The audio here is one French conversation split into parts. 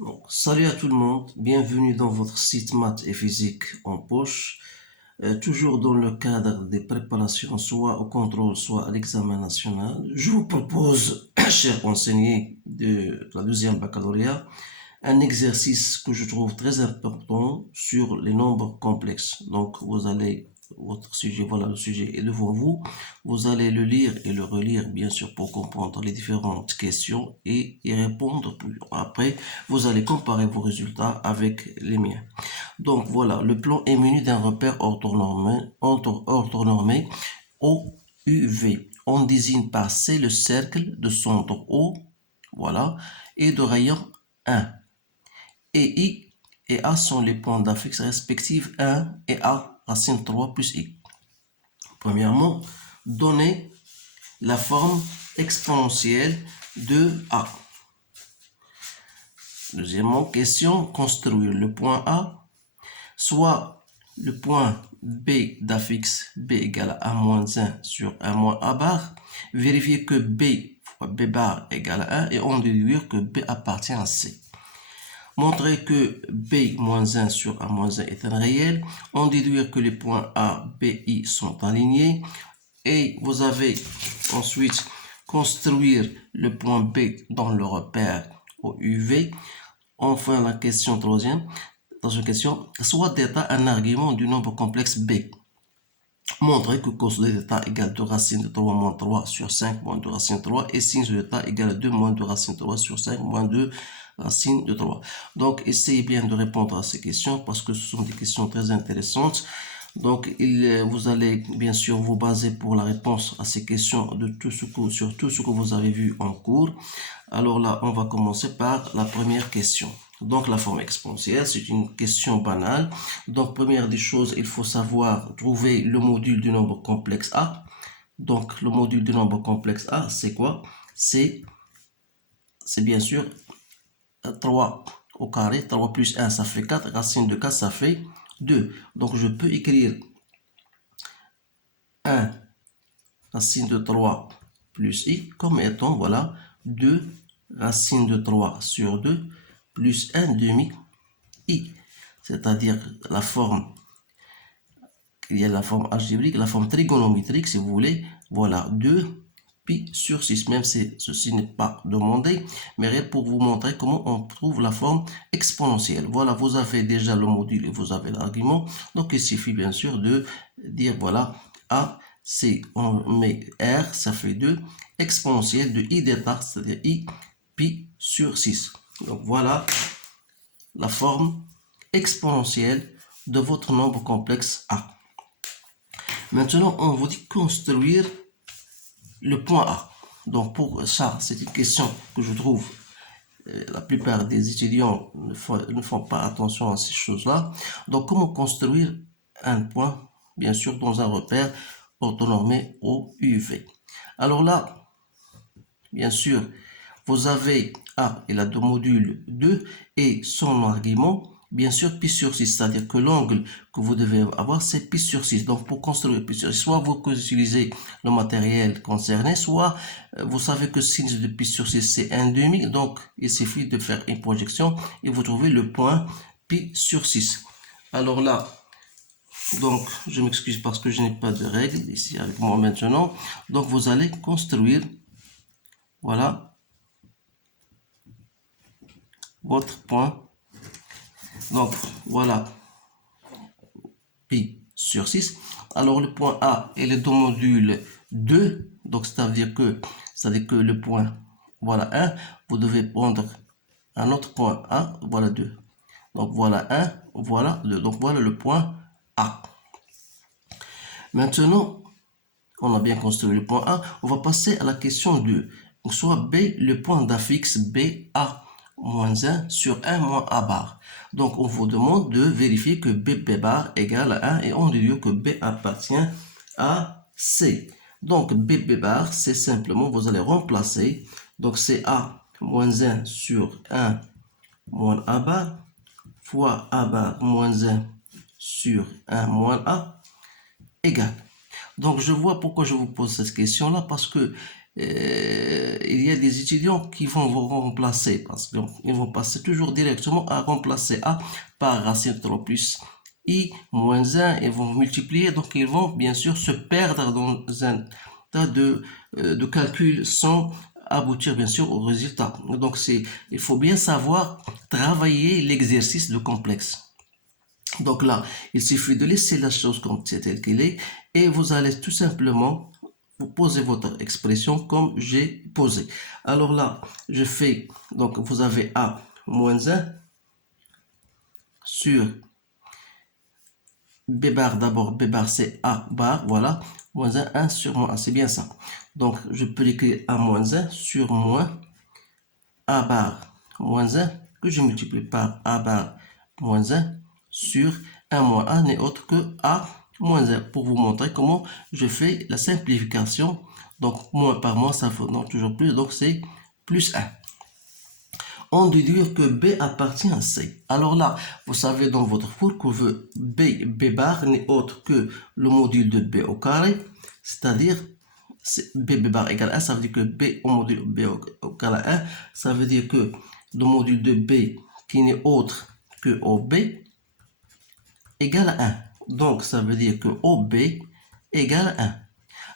Donc, salut à tout le monde, bienvenue dans votre site maths et physique en poche, toujours dans le cadre des préparations soit au contrôle, soit à l'examen national. Je vous propose, chers enseignants de la deuxième baccalauréat, un exercice que je trouve très important sur les nombres complexes. Donc, votre sujet, voilà, le sujet est devant vous. Vous allez le lire et le relire, bien sûr, pour comprendre les différentes questions et y répondre. Après, vous allez comparer vos résultats avec les miens. Donc, voilà, le plan est muni d'un repère orthonormé OUV. On désigne par C le cercle de centre O, voilà, et de rayon 1. Et I et A sont les points d'affix respectifs 1 et A racine 3 plus I. Premièrement, donner la forme exponentielle de A. Deuxièmement, question, construire le point A, soit le point B d'affixe B égale à A moins 1 sur 1 moins A bar, vérifier que B fois B bar égale à 1 et en déduire que B appartient à C. Montrer que B-1 sur A-1 est un réel. On déduire que les points A, B, I sont alignés. Et vous avez ensuite construire le point B dans le repère au UV. Enfin, la question troisième. Dans une question, soit d'état un argument du nombre complexe B. Montrer que cos de d'état égale 2 racine de 3 moins 3 sur 5 moins 2 racine de 3 et sin de d'état égale 2 moins 2 racine de 3 sur 5 moins 2 racine de 3. Donc, essayez bien de répondre à ces questions parce que ce sont des questions très intéressantes. Donc, vous allez bien sûr vous baser pour la réponse à ces questions sur tout ce que vous avez vu en cours. Alors là, on va commencer par la première question. Donc, la forme exponentielle, c'est une question banale. Donc, première des choses, il faut savoir trouver le module du nombre complexe A. Donc, le module du nombre complexe A, c'est quoi? C'est bien sûr 3 au carré. 3 plus 1, ça fait 4. Racine de 4, ça fait 2. Donc, je peux écrire 1 racine de 3 plus i comme étant, voilà, 2 racine de 3 sur 2 plus 1 demi i. C'est-à-dire la forme, il y a la forme algébrique, la forme trigonométrique, si vous voulez. Voilà, 2 pi sur 6, même si ceci n'est pas demandé, mais pour vous montrer comment on trouve la forme exponentielle. Voilà, vous avez déjà le module et vous avez l'argument. Donc, il suffit bien sûr de dire, voilà, A, C, on met R, ça fait 2, exponentielle de I d'état, c'est-à-dire I pi sur 6. Donc, voilà la forme exponentielle de votre nombre complexe A. Maintenant, on vous dit construire le point A. Donc pour ça, c'est une question que je trouve la plupart des étudiants ne font pas attention à ces choses-là. Donc comment construire un point, bien sûr, dans un repère orthonormé au UV. Alors là, bien sûr, vous avez A, il a deux modules 2 et son argument, bien sûr, pi sur 6, c'est-à-dire que l'angle que vous devez avoir, c'est pi sur 6. Donc, pour construire pi sur 6, soit vous utilisez le matériel concerné, soit vous savez que sin de pi sur 6, c'est 1 demi. Donc, il suffit de faire une projection et vous trouvez le point pi sur 6. Alors là, donc, je m'excuse parce que je n'ai pas de règle ici avec moi maintenant. Donc, vous allez construire, voilà, votre point. Donc, voilà, pi sur 6. Alors, le point A est le module 2. Donc, c'est-à-dire que le point, voilà 1. Vous devez prendre un autre point A, voilà 2. Donc, voilà 1, voilà 2. Donc, voilà le point A. Maintenant, on a bien construit le point A. On va passer à la question 2. Donc, soit B, le point d'affixe BA moins 1 sur 1 moins A bar. Donc, on vous demande de vérifier que B bar égale à 1 et on déduit que B appartient à C. Donc, B bar, c'est simplement, vous allez remplacer. Donc, c'est A moins 1 sur 1 moins A bar fois A bar moins 1 sur 1 moins A égale. Donc, je vois pourquoi je vous pose cette question-là, parce que il y a des étudiants qui vont vous remplacer parce qu'ils vont passer toujours directement à remplacer A par racine de 3 plus I moins 1 et vont multiplier. Donc, ils vont bien sûr se perdre dans un tas de calculs sans aboutir bien sûr au résultat. Donc, il faut bien savoir travailler l'exercice de complexe. Donc là, il suffit de laisser la chose comme telle qu'elle est et vous allez tout simplement vous poser votre expression comme j'ai posé. Alors là, je fais, donc vous avez A moins 1 sur B bar, d'abord B bar c'est A bar, voilà, moins 1 sur moins 1, c'est bien ça. Donc je peux l'écrire A moins 1 sur moins A bar moins 1 que je multiplie par A bar moins 1 sur 1 moins A n'est autre que A moins 1 pour vous montrer comment je fais la simplification. Donc moins par moins ça fait toujours plus, donc c'est plus 1. On déduit que B appartient à C. Alors là, vous savez dans votre cours que B bar n'est autre que le module de B au carré, c'est-à-dire B bar égale 1, ça veut dire que B au module B au carré 1, ça veut dire que le module de B qui n'est autre que OB égale à 1. Donc ça veut dire que OB égale à 1.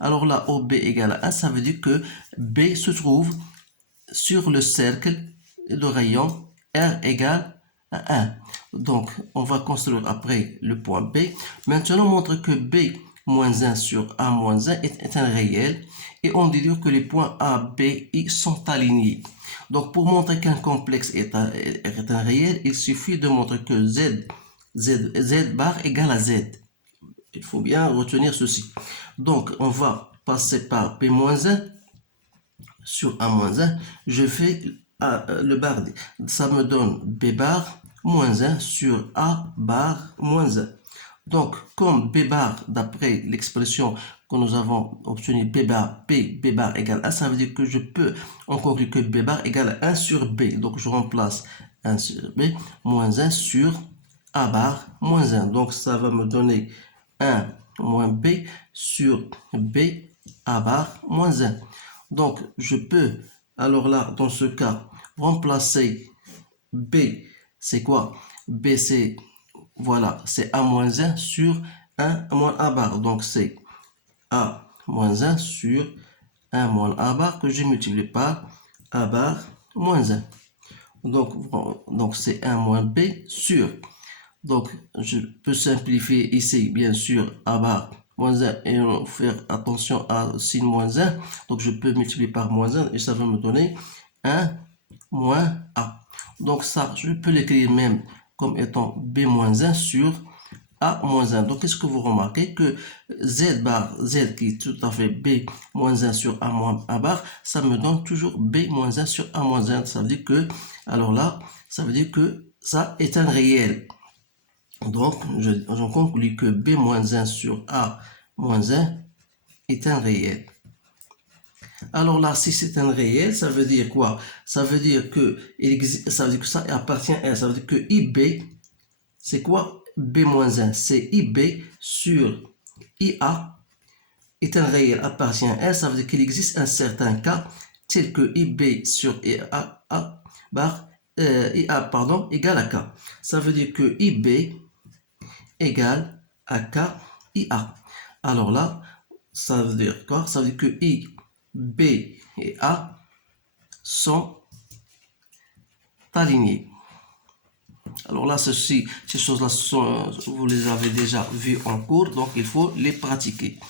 Alors là, OB égale à 1, ça veut dire que B se trouve sur le cercle de rayon R égale à 1. Donc, on va construire après le point B. Maintenant, on montre que B moins 1 sur A moins 1 est un réel. Et on déduit que les points A, B, I sont alignés. Donc, pour montrer qu'un complexe est un réel, il suffit de montrer que Z bar égale à Z. Il faut bien retenir ceci. Donc, on va passer par P moins 1 sur A moins 1. Je fais le bar D. Ça me donne B bar moins 1 sur A bar moins 1. Donc, comme B bar, d'après l'expression que nous avons obtenue, B bar égale 1, ça veut dire que je peux en conclure que B bar égale 1 sur B. Donc, je remplace 1 sur B moins 1 sur A bar moins 1. Donc, ça va me donner 1 moins B sur B A bar moins 1. Donc, je peux, alors là, dans ce cas, remplacer B, c'est quoi? B, c'est, voilà, c'est A moins 1 sur 1 moins A bar. Donc, c'est A moins 1 sur 1 moins A bar que je multiplie par A bar moins 1. Donc c'est 1 moins B sur. Donc, je peux simplifier ici, bien sûr, A bar moins 1 et faire attention à signe moins 1. Donc, je peux multiplier par moins 1 et ça va me donner 1 moins A. Donc, ça, je peux l'écrire même comme étant B moins 1 sur A moins 1. Donc, qu'est-ce que vous remarquez? Que Z bar, Z qui est tout à fait B moins 1 sur A moins A bar, ça me donne toujours B moins 1 sur A moins 1. Ça veut dire que, alors là, ça veut dire que ça est un réel. Donc, j'en conclus que B moins 1 sur A moins 1 est un réel. Alors là, si c'est un réel, ça veut dire quoi? Ça veut dire que ça veut dire que ça appartient à, ça veut dire que IB, c'est quoi? B moins 1, c'est IB sur IA est un réel appartient à R, ça veut dire qu'il existe un certain cas tel que IB sur IA, égale à K. Ça veut dire que IB égale à K, IA. Alors là, ça veut dire quoi? Ça veut dire que I, B et A sont alignés. Alors là, ces choses-là, vous les avez déjà vues en cours, donc il faut les pratiquer.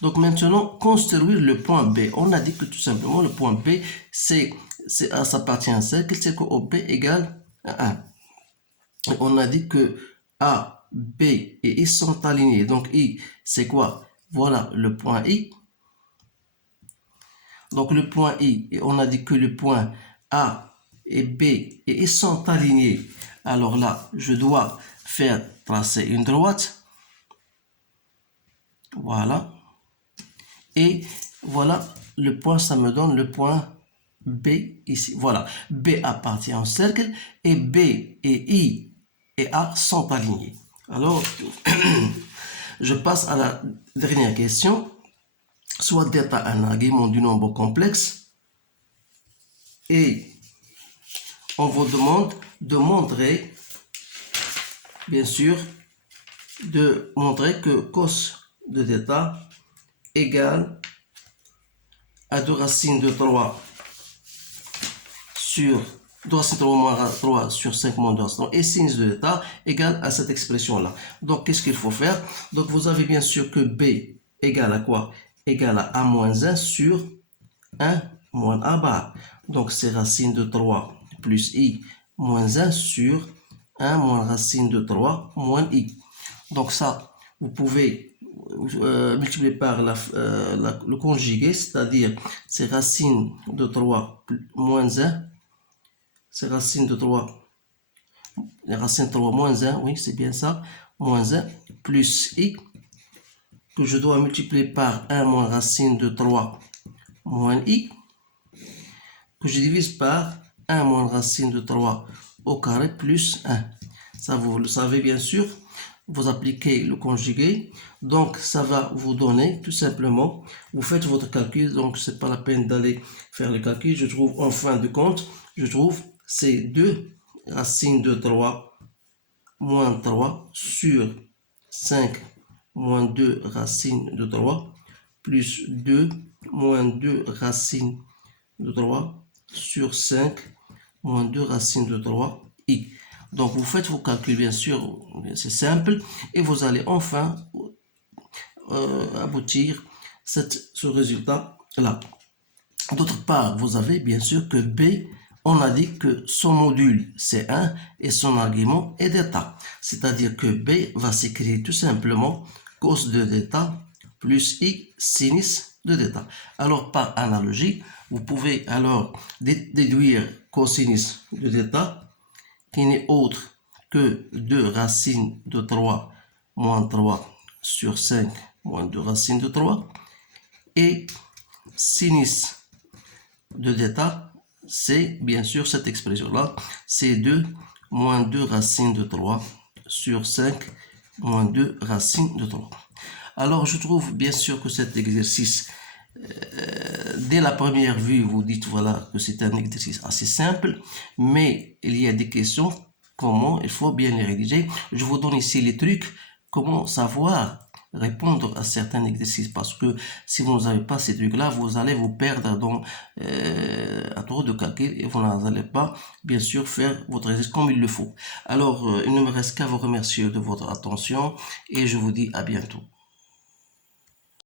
Donc maintenant, construire le point B. On a dit que tout simplement, le point B, ça appartient à un cercle, c'est que OB égale à 1. Et on a dit que A, B et I sont alignés. Donc I, c'est quoi? Voilà le point I. Donc le point I, et on a dit que le point A et B et I sont alignés. Alors là, je dois faire tracer une droite. Voilà. Et voilà, le point, ça me donne le point B ici. Voilà, B appartient au cercle et B et I et A sont alignés. Alors, je passe à la dernière question. soit d'état un argument du nombre complexe, et on vous demande de montrer, bien sûr, de montrer que cos de θ égale à 2 racines de 3 sur 2 racines de 3 moins 3 sur 5 moins 2 racines et sinus de θ égale à cette expression-là. Donc, qu'est-ce qu'il faut faire? Donc, vous avez bien sûr que B égale à quoi? Égale à A moins 1 sur 1 moins A bar. Donc, c'est racine de 3 plus I moins 1 sur 1 moins racine de 3 moins I. Donc, ça, vous pouvez multiplier par le conjugué, c'est-à-dire c'est racine de 3 moins 1, c'est racine de 3, les racines de 3 moins 1, oui, c'est bien ça, moins 1, plus I, que je dois multiplier par 1 moins racine de 3 moins I, que je divise par 1 moins racine de 3 au carré plus 1. Ça, vous le savez bien sûr. Vous appliquez le conjugué, donc ça va vous donner tout simplement, vous faites votre calcul, donc c'est pas la peine d'aller faire le calcul, je trouve en fin de compte, je trouve c'est 2 racines de 3 moins 3 sur 5 moins 2 racines de 3 plus 2 moins 2 racines de 3 sur 5 moins 2 racines de 3 i. Donc, vous faites vos calculs, bien sûr, c'est simple, et vous allez enfin aboutir ce résultat-là. D'autre part, vous avez bien sûr que B, on a dit que son module c'est 1 et son argument est d'état. C'est-à-dire que B va s'écrire tout simplement cos de d'état plus I sinus de d'état. Alors, par analogie, vous pouvez alors déduire cosinus de d'état qui n'est autre que 2 racines de 3 moins 3 sur 5 moins 2 racines de 3 et sinus de d'état, c'est bien sûr cette expression-là, c'est 2 moins 2 racines de 3 sur 5 moins 2 racines de 3. Alors je trouve bien sûr que cet exercice, dès la première vue, vous dites voilà que c'est un exercice assez simple, mais il y a des questions, comment il faut bien les rédiger. Je vous donne ici les trucs, comment savoir répondre à certains exercices, parce que si vous n'avez pas ces trucs-là, vous allez vous perdre dans à trop de calcul et vous n'allez pas bien sûr faire votre exercice comme il le faut. Alors, il ne me reste qu'à vous remercier de votre attention et je vous dis à bientôt.